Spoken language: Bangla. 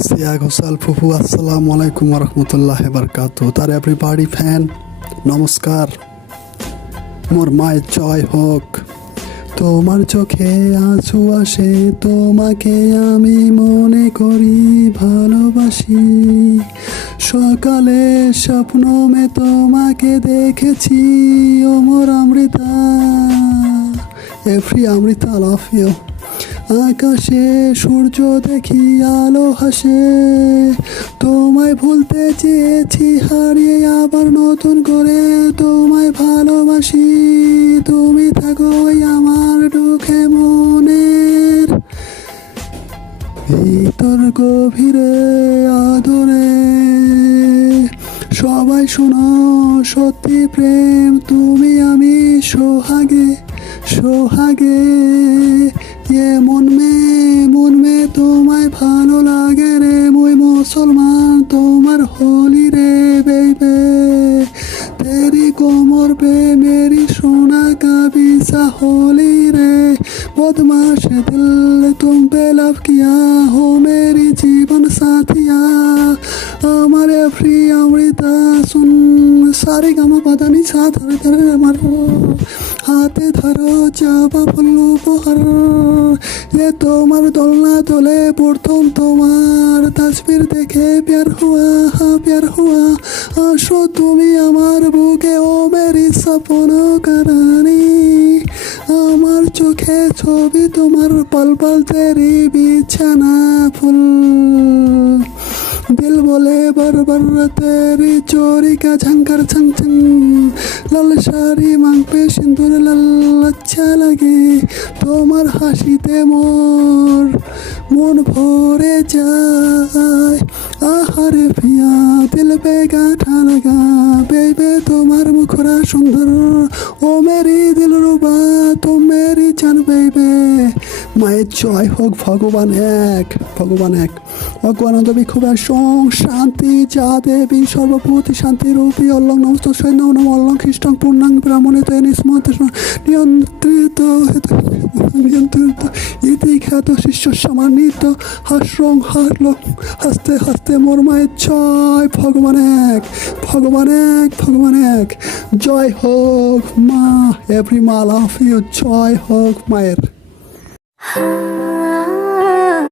Sia Gosal Fufu Assalamu alaikum warahmatullahi wabarakatuh. তার এভরিবডি ফ্যান নমস্কার, মোর মায়ের জয় হোক। তোমার চোখে আঁসু আসে, তোমাকে আমি মনে করি ভালোবাসি। সকালে স্বপ্ন মে তোমাকে দেখেছি, ও মোর Amrita. Every Amrita love you. আকাশে সূর্য দেখি আলো হাসে, তোমায় ভুলতে চেয়েছি হারিয়ে আবার নতুন করে তোমায় ভালোবাসি। তুমি থাকো আমার দুঃখে মনের ভিতর গভীরে আদরে। সবাই শোনো সত্যি প্রেম, তুমি আমি সোহাগে সোহাগে। মন মে তোমায় ভালো লাগে রে, মুই মুসলমান তোমার হোলি রে বেবে। তেরি কোমর পে মেরি সোনা কাবিসা হোলি রে। বদমাশ দিল তুম পে লাভ কিয়া হো মেরি জীবন সাথিয়া। আমার এভরি অমৃতা শুন সারে গামা পাদানি সা ধরে ধরে আমার হাতে ধরো চাপা ফুল উপহার। এ তোমার দোলনা তোলে প্রথম তোমার তসবির দেখে প্যার হুয়া। আসো তুমি আমার বুকে, ও মেরি সপন কারানি। আমার চোখে ছবি তোমার পল পল তেরি বিছানা ফুল। দিল বলে বারবার তেরি চোরি কা ঝঙ্কার ছং ছং। লাল শাড়ি মাং পে সিঁদুর লাল আচ্ছা লাগে। তোমার হাসিতে মোর মন ভরে যায়। আহারে পিয়া দিল পে গাঁঠা লাগা বেবে। তোমার মুখরা সুন্দর, ও মেরি দিল রুবা তুম মেরি জান বেবে। মায়ের জয় হোক। ভগবান এক, ভগবান এক। অজ্ঞানন্দ বিক্ষোভের শান্তি যা দেবী সর্বভূতি শান্তি রূপী অল্লং নমস্ত সৈন্য নম অল্লং খ্রিস্টাং পূর্ণাং ব্রাহ্মণিত নিষ্মত নিয়ন্ত্রিত ইতি খ্যাত শিষ্য সমান্বিত হাস্যং হারলং হাসতে হাসতে মোর মায়ের জয়। ভগবান এক, ভগবান এক, ভগবান এক। জয় হোক মা, এভরি মা লাভ ইউ। জয় হোক মায়ের।